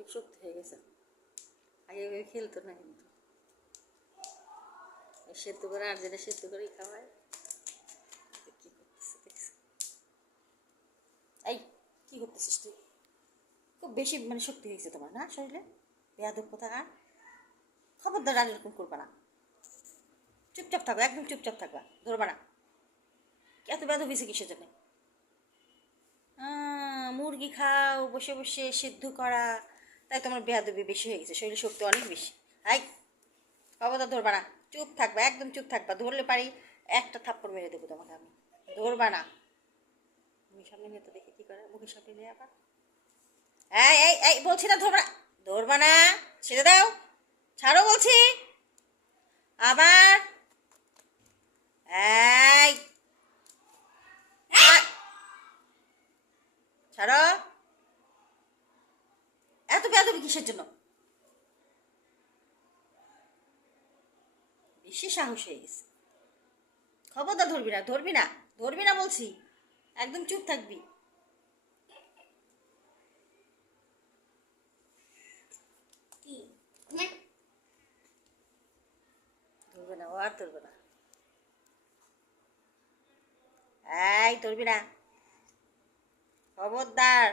অনেক শক্তি হয়ে গেছে। আগে খেলতো না কিন্তু সেদ্ধ করে আর যেটা সেদ্ধ করেই খাওয়ায়। কি করতেছে দেখছি। এই কি করতেছিস তুই? খুব বেশি মানে শক্তি হয়েছে তোমার না শরীরে? বেয়াদব কোথাকার। খবরদার আর এরকম করবা না। চুপচাপ থাকবা, একদম চুপচাপ থাকবা, ধরবা না। এত বেয়াদব হয়েছে কিসের জন্য? মুরগি খাও বসে বসে সিদ্ধ করা, তাই তোমার বেয়াদবি বেশি হয়ে গেছে, শরীরে শক্তি অনেক বেশি। আই খবরদার ধরবা না, চুপ থাকবা, একদম চুপ থাকবা। ধরলে পারি একটা থাপ্পড় মেরে দেবো তোমাকে আমি। ধরবা না। মুখের সামনে নিয়ে তো দেখি কি করে, মুখের সামনে নিয়ে আবার। এই এই এই বলছি না ধরবা না। ধরবা না, ছেড়ে দাও, ছাড়ো বলছি। আবার এই ছাড়ো। এত বেয়াদবি কিসের জন্য? বেশি সাহস হয়ে গেছে। খবরদার ধরবি না, ধরবি না, ধরবি না বলছি, একদম চুপ থাকবি। কি ধরবে না, ও আর ধরবে না। এই ধরবি না, খবরদার।